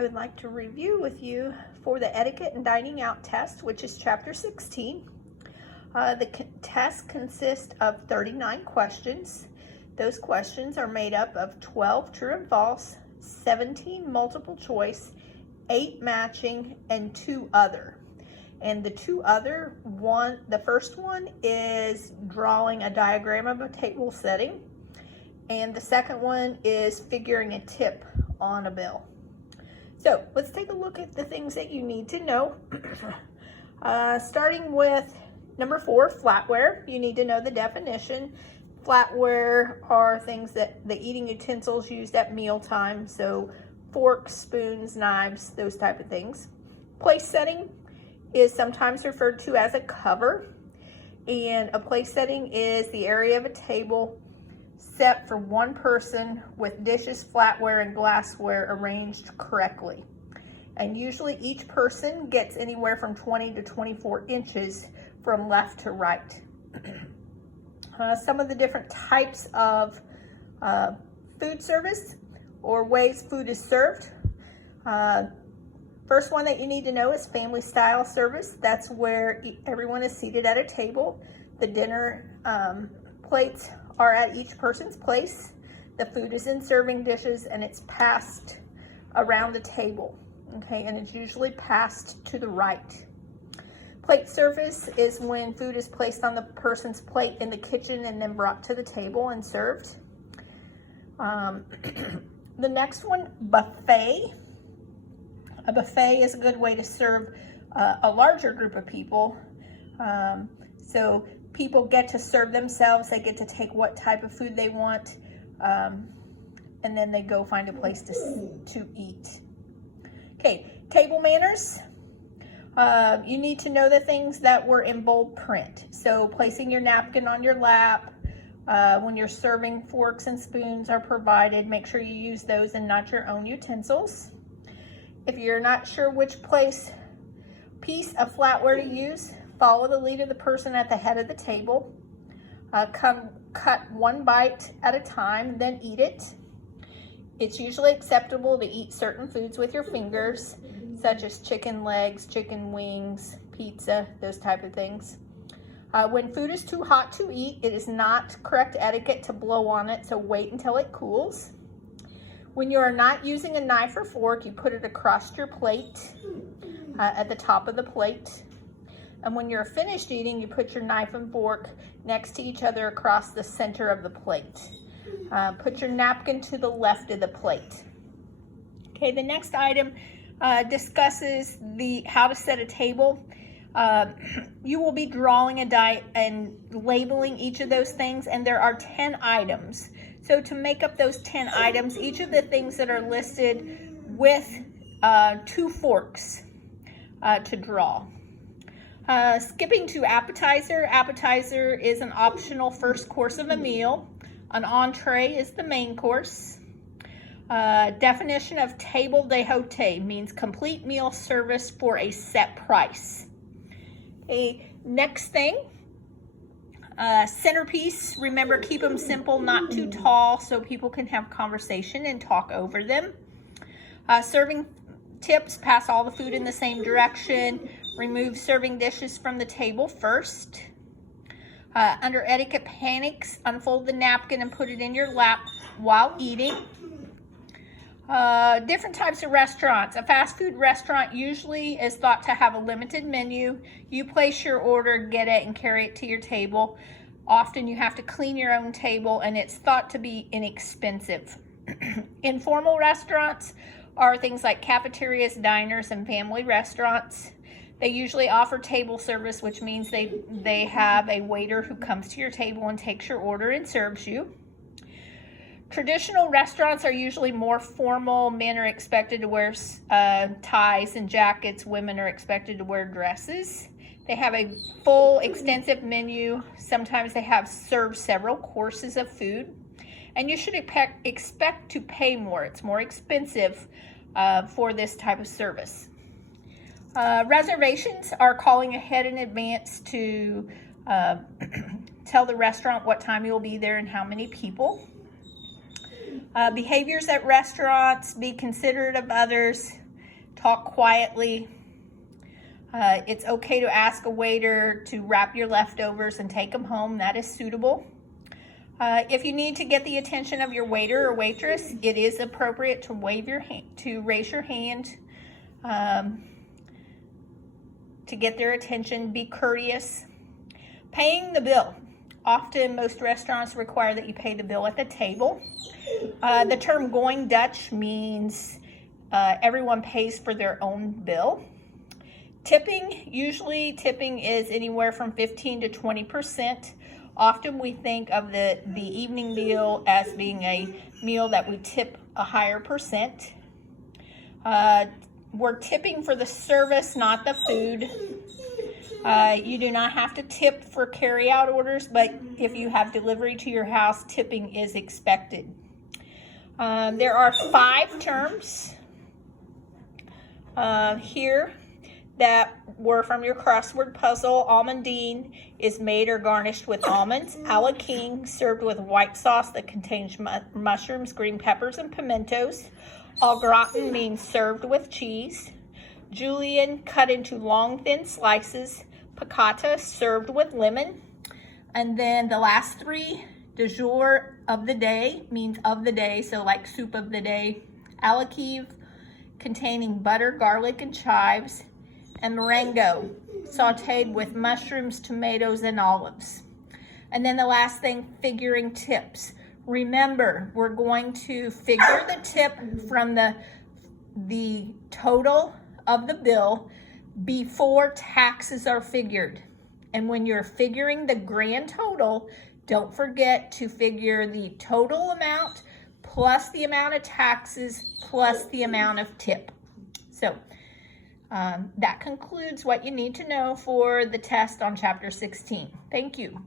I would like to review with you for the Etiquette and Dining Out test, which is Chapter 16. The test consists of 39 questions. Those questions are made up of 12 true and false, 17 multiple choice, 8 matching, and 2 other. And the 2 other, the first one is drawing a diagram of a table setting, and the second one is figuring a tip on a bill. So let's take a look at the things that you need to know. Starting with number 4, flatware. You need to know the definition. Flatware are things that the eating utensils used at mealtime, so forks, spoons, knives, those type of things. Place setting is sometimes referred to as a cover, and a place setting is the area of a table set for one person with dishes, flatware, and glassware arranged correctly. And usually each person gets anywhere from 20 to 24 inches from left to right. Some of the different types of food service or ways food is served. First one that you need to know is family style service. That's where everyone is seated at a table. The dinner plates are at each person's place. The food is in serving dishes and it's passed around the table. Okay, and it's usually passed to the right. Plate service is when food is placed on the person's plate in the kitchen and then brought to the table and served. The next one, buffet. A buffet is a good way to serve a larger group of people. So people get to serve themselves. They get to take what type of food they want, and then they go find a place to eat. Okay, table manners. You need to know the things that were in bold print. So placing your napkin on your lap. When you're serving, forks and spoons are provided. Make sure you use those and not your own utensils. If you're not sure which piece of flatware to use, follow the lead of the person at the head of the table. Cut one bite at a time, then eat it. It's usually acceptable to eat certain foods with your fingers, such as chicken legs, chicken wings, pizza, those type of things. When food is too hot to eat, it is not correct etiquette to blow on it, so wait until it cools. When you are not using a knife or fork, you put it across your plate, at the top of the plate. And when you're finished eating, you put your knife and fork next to each other across the center of the plate. Put your napkin to the left of the plate. Okay, the next item discusses how to set a table. You will be drawing a die and labeling each of those things, and there are 10 items. So to make up those 10 items, each of the things that are listed with 2 forks to draw. Skipping to appetizer. Appetizer is an optional first course of a meal. An entree is the main course. Definition of table d'hote means complete meal service for a set price. Okay, next thing, centerpiece. Remember, keep them simple, not too tall, so people can have conversation and talk over them. Serving tips, pass all the food in the same direction. Remove serving dishes from the table first. Under etiquette panics, unfold the napkin and put it in your lap while eating. Different types of restaurants. A fast food restaurant usually is thought to have a limited menu. You place your order, get it, and carry it to your table. Often you have to clean your own table, and it's thought to be inexpensive. Informal restaurants are things like cafeterias, diners, and family restaurants. They usually offer table service, which means they have a waiter who comes to your table and takes your order and serves you. Traditional restaurants are usually more formal. Men are expected to wear ties and jackets. Women are expected to wear dresses. They have a full, extensive menu. Sometimes they serve several courses of food. And you should expect to pay more. It's more expensive for this type of service. Reservations are calling ahead in advance to tell the restaurant what time you'll be there and how many people. Behaviors at restaurants: be considerate of others, talk quietly. It's okay to ask a waiter to wrap your leftovers and take them home. That is suitable. If you need to get the attention of your waiter or waitress, it is appropriate to raise your hand to get their attention. Be courteous. Paying the bill. Often, most restaurants require that you pay the bill at the table. The term going Dutch means everyone pays for their own bill. Tipping, usually tipping is anywhere from 15 to 20%. Often we think of the evening meal as being a meal that we tip a higher percent. We're tipping for the service, not the food. You do not have to tip for carry-out orders, but if you have delivery to your house, tipping is expected. There are 5 terms here that were from your crossword puzzle. Almondine is made or garnished with almonds. A la king, served with white sauce that contains mushrooms, green peppers, and pimentos. Au gratin means served with cheese. Julienne, cut into long, thin slices. Piccata, served with lemon. And then the last 3, du jour, of the day, means of the day, so like soup of the day. Apéritif, containing butter, garlic, and chives. And Marengo, sauteed with mushrooms, tomatoes, and olives. And then the last thing, figuring tips. Remember, we're going to figure the tip from the total of the bill before taxes are figured. And when you're figuring the grand total, don't forget to figure the total amount plus the amount of taxes plus the amount of tip. So that concludes what you need to know for the test on Chapter 16. Thank you.